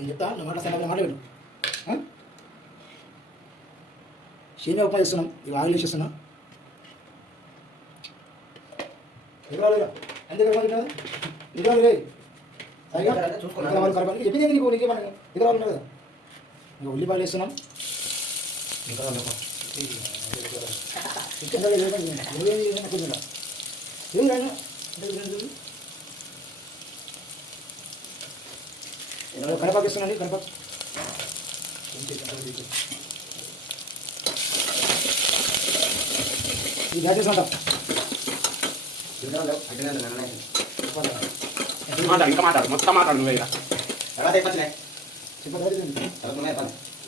నేను చెప్తా నా మాట సరే మాట్లాడు శని ఉప్మా చేస్తున్నాం ఇవి ఆయిల్ కలపాలి చెప్పింది నీకు? నీకేమన్నా ఎదురాలి కదా? ఇంకా ఉల్లిపాయలు వేస్తున్నాం. ఇంకా ఏం కొంచెం ఏం రాయన కడపాకు ఇస్తున్నాండి కడపాకు ఇది బ్యాటరీస్ అంటాం మాట్లాడు ఇంకా మాట్లాడు మొత్తం మాట్లాడు నువ్వే ఇక చెప్పండి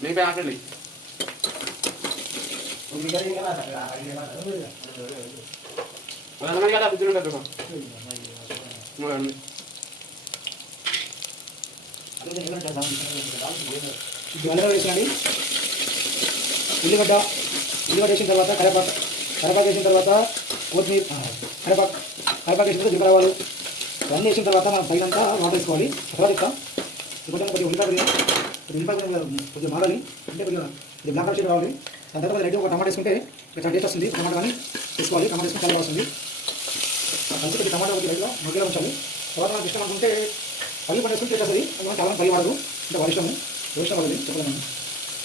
నేను పోయి మాట్లాడి వందమంది కదా బుద్ధులు ఉండదు అల్లం వేసినండి ఉల్లిగడ్డ ఉల్లిగడ్డ వేసిన తర్వాత కరేపాక కరేపాకు వేసిన తర్వాత కొత్తిమీర ఆ, కరేపాకు కరేపాకు వేసిన తర్వాత జింకరావాలు ఆవాలు ఇవన్నీ వేసిన తర్వాత మనం పైనంతా వాటర్ వేసుకోవాలి. తర్వాత ఇస్తాం. ఇప్పుడు కొద్దిగా ఉల్లిపాయలు ఉల్లిపాయలు కొద్దిగా మారాలి. అంటే కొద్దిగా ఇది బ్లాక్ వచ్చి రావాలి దాని తర్వాత రెడీ ఒక టమాటా వేసుకుంటే కొంచెం టేస్ట్ వస్తుంది. టమాటా కానీ వేసుకోవాలి. టమాటా వేసుకుంటే చాలా వస్తుంది. మంచి కొద్దిగా టమాటా కొద్దిగా లైట్గా మగ్గిలో ఉంచాలి. తర్వాత మనకి ఇష్టం అనుకుంటే పల్లి పంట వేసుకుంటే టేస్ట్ వస్తుంది? మనం చాలా పల్లి వాడదు. అంటే వాళ్ళ ఇష్టము. ఇష్టం వాళ్ళది? చెప్పలేము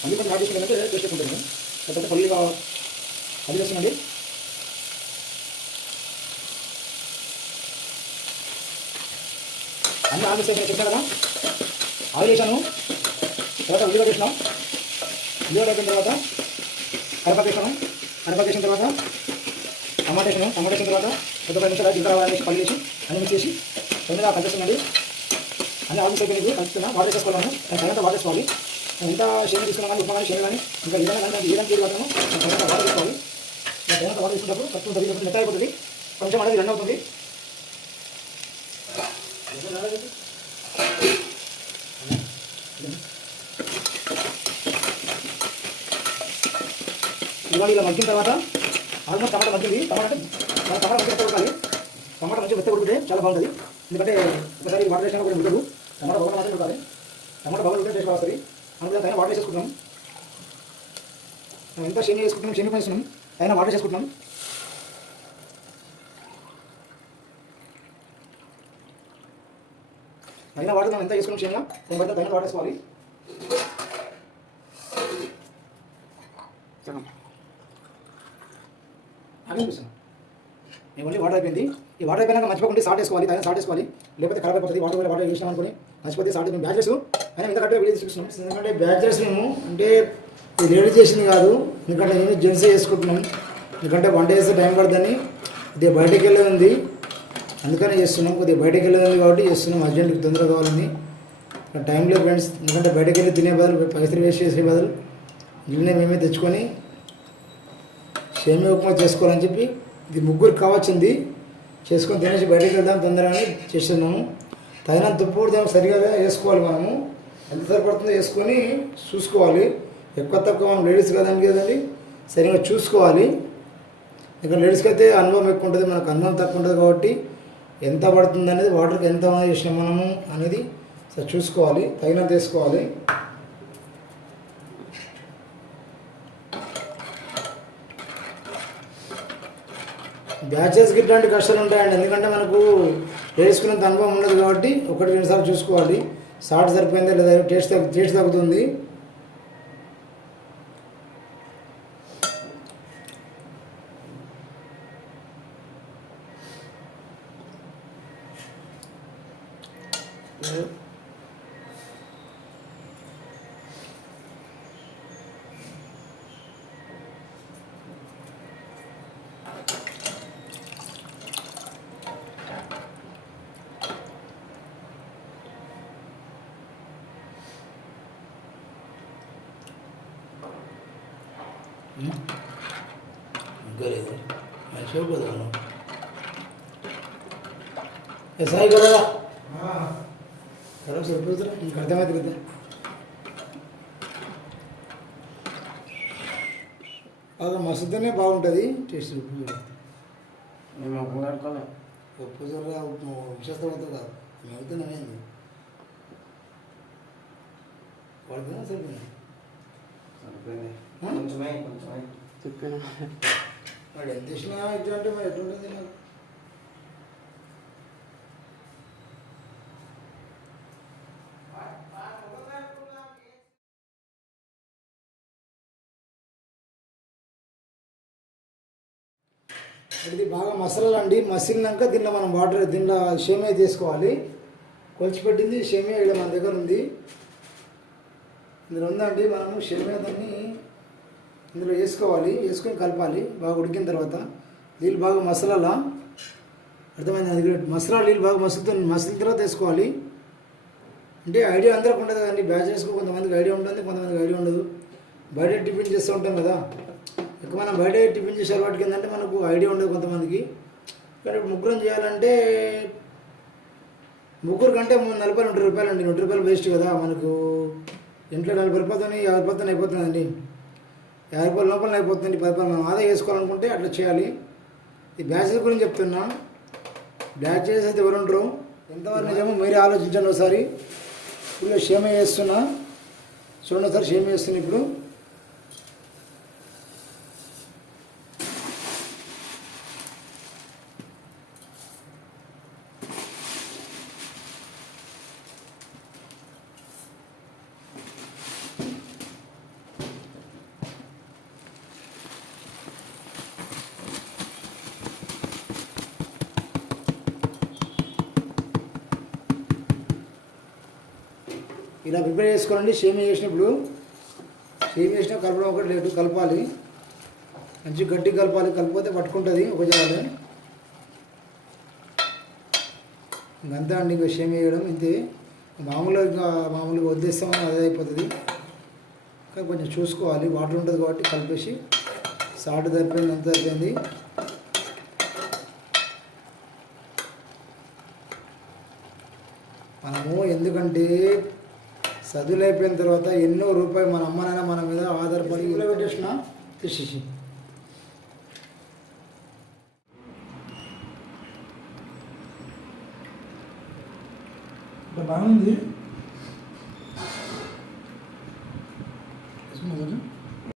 పల్లి పంట యాడ్ చేసుకుంటే టేస్ట్ ఎక్కువ లేకపోతే పల్లి పల్లి వేస్తుందండి అన్ని ఆయిల్ వేసి చెప్పాను కదా? ఆయిల్ వేసాను. తర్వాత ఉల్లిగా వేసినాం. ఉల్లిగా అయిపోయిన తర్వాత కరివేపాకు వేసాను. కరివేపాకు వేసిన తర్వాత టమాటా వేసాను. టమాటా వేసిన తర్వాత కొద్దిగా నిమిషాలు జీలకర్ర పల్లి వేసి అన్ని మిక్స్ చేసి తొమ్మిదిగా కలిపిస్తుందండి అన్ని ఆయిల్ అయిపోయినది కలుపుతున్నా వాటర్ వేసుకోవాలను తర్వాత వాటర్ వేసుకోవాలి ఎంత షేర్ తీసుకున్నా కానీ ఉప్మా కానీ షేర్ కానీ ఇంకా ఏదైనా కానీ ఏదైనా తీరు పడతాను తర్వాత వాటర్ వేసుకోవాలి తర్వాత వాటర్ వేసుకున్నప్పుడు కలుపుతుంది లేకపోతే మెత్త అయిపోతుంది. కొంచెం అనేది రెండు అవుతుంది. ఇవాళ ఇలా మగ్గిన తర్వాత ఆల్మోస్ట్ టమాటా మగ్గింది. టమాటా మన టమాటా మంచిగా మెత్తగా ఉడకాలి. టమాటా మంచిగా మెత్తగా ఉడికితే చాలా బాగుంటుంది. ఎందుకంటే ఒకసారి వాటర్ వేసినా కూడా ఉండదు. టమాటా బాగా మాత్రం ఉడకాలి టమాటా బాగా ఉడితే టేస్ట్ వస్తుంది అందులో పైన వాటర్ వేసుకుంటున్నాం ఎంత శని వేసుకుంటున్నాం శని వేస్తున్నాం పైన వాటర్ చేసుకుంటున్నాం పైన వాటర్ మనం ఎంత వేసుకున్నాం శనిగా దాని బట్టి పైన వాటర్ వేసుకోవాలి. అనిపిస్తున్నాం మేము ఓన్లీ వాటర్ అయిపోయింది. ఈ వాటర్ అయిపోయినాక మర్చిపోకుండా సాల్ట్ వేసుకోవాలి దాన్ని సాల్ట్ వేసుకోవాలి. లేకపోతే ఖరాబ్ అయిపోతుంది వాటర్ కూడా వాటర్ వేసినాం అనుకుని. మర్చిపోతే సాల్ట్ మేము బ్యాచెస్ అయినా ఇంత కరెక్ట్గా వీడియో తీసుకున్నాం ఎందుకంటే బ్యాచెస్ మేము అంటే ఇది రెడీ చేసింది కాదు. ఎందుకంటే నేను జెంట్స్ చేసుకుంటున్నాం. ఎందుకంటే వంట చేస్తే టైం పడుతుందని ఇది బయటకు వెళ్ళేది ఉంది. అందుకనే చేస్తున్నాం. కొద్దిగా బయటకు వెళ్ళేది ఉంది కాబట్టి చేస్తున్నాం. అర్జెంట్కి తొందరగా కావాలని టైం లేదు ఫ్రెండ్స్ ఎందుకంటే బయటకు వెళ్ళి తినే బదులు పైసలు వేస్ట్ చేసే బదులు నిన్నే మేమే తెచ్చుకొని సేమియా ఉప్మా చేసుకోవాలని చెప్పి ఇది ముగ్గురు కావచ్చింది చేసుకొని తినేసి బయటకు వెళ్దాం తొందరగానే చేస్తున్నాము. తగినంత ఉప్పు కూడా సరిగా వేసుకోవాలి మనము. ఎంత సరిపడుతుందో వేసుకొని చూసుకోవాలి. ఎక్కువ తక్కువ మనం లేడీస్ కదండి కదండి? సరిగా చూసుకోవాలి. ఇక్కడ లేడీస్కి అయితే అనుభవం ఎక్కువ ఉంటుంది. మనకు అనుభవం తక్కువ ఉంటుంది కాబట్టి ఎంత పడుతుంది అనేది వాటర్కి ఎంత చేసినాం మనము అనేది సరే చూసుకోవాలి. తగినంత వేసుకోవాలి. బ్యాచెస్కి ఇట్లాంటి కష్టాలు ఉంటాయండి. ఎందుకంటే మనకు వేసుకునేంత అనుభవం ఉండదు కాబట్టి ఒకటి రెండుసార్లు చూసుకోవాలి. సాల్ట్ సరిపోయిందా లేదా టేస్ట్ తగ్గు టేస్ట్ తగ్గుతుంది. ఇంకా లేదు మంచిగా పోదాను సాయి కదా సరే సరిపోతురా నీకు అర్థమైంది కదా అలా మస్తుతోనే బాగుంటుంది టేస్ట్ ఉప్పు చూడు ఉప్పు చూడరా ఉప్పు విశేషత అవుతుంది కాదు మేమైతే నవ్వేంది పడుతుందా సరిపోయింది సరిపోయింది కొంచెమే కొంచెమే. చెప్పిన? వాడు ఎంత ఇచ్చినా ఇట్లా అంటే మరి ఎట్లుంటుంది నాకు? ఇది బాగా మసాలాలండి. మసిలినాక దీనిలో మనం వాటర్ దీనిలో షేమియా తీసుకోవాలి. కొలిచిపెట్టింది షేమియా ఇక్కడ మన దగ్గర ఉంది. ఇందులో ఉందండి మనము షేమియా దాన్ని ఇందులో వేసుకోవాలి వేసుకొని కలపాలి. బాగా ఉడికిన తర్వాత నీళ్ళు బాగా మసాలా అర్థమైంది? అది మసాలా నీళ్ళు బాగా మసులుతుంది మసిలిన తర్వాత వేసుకోవాలి. అంటే ఐడియా అందరికి ఉండదు కదండి. బ్యాచెస్కి కొంతమందికి ఐడియా ఉంటుంది కొంతమందికి ఐడియా ఉండదు. బయట టిఫిన్ చేస్తూ ఉంటాం కదా. ఎక్కువ మనం బయట టిఫిన్ చేసే వాటికి ఏంటంటే మనకు ఐడియా ఉండదు కొంతమందికి. కానీ ఇప్పుడు ముగ్గురం చేయాలంటే ముగ్గురు కంటే నలభై నూట రూపాయలు అండి. నూట రూపాయలు వేస్ట్ కదా మనకు. ఇంట్లో నలభై రూపాయలతో యాభై రూపాయలతో అయిపోతుందండి. యాభై రూపాయల లోపల అయిపోతుంది పది రూపాయలు మనం ఆదా చేసుకోవాలనుకుంటే అట్లా చేయాలి. ఈ బ్యాచెస్ గురించి చెప్తున్నా. బ్యాచెస్ అయితే ఎవరు ఉండరు ఎంతవరకు నిజమో మీరే ఆలోచించండి ఒకసారి. ఇప్పుడు క్షేమ చేస్తున్నా. చూడండి ఒకసారి క్షేమ చేస్తున్నా ఇప్పుడు. ఇలా ప్రిపేర్ చేసుకోండి సేమియా చేసినప్పుడు సేమియా చేసిన కలపడం ఒకటి లేదు కలపాలి. మంచి గట్టి కలపాలి. కలిపితే పట్టుకుంటుంది ఒక జాగాలో ఇంకంతా అండి ఇంకా సేమ్ వేయడం. ఇంతే. మామూలుగా ఇంకా మామూలుగా వదిలేస్తామని అదే అయిపోతుంది. ఇంకా కొంచెం చూసుకోవాలి. వాటర్ ఉంటుంది కాబట్టి కలిపేసి సాల్ట్ సరిపోయింది అంత సరిపోయింది మనము ఎందుకంటే చదువులు అయిపోయిన తర్వాత ఎన్నో రూపాయలు మన అమ్మ నాన్న మన మీద ఆధారపడి ఇలా పెట్టేసిన తీసేసి బాగుంది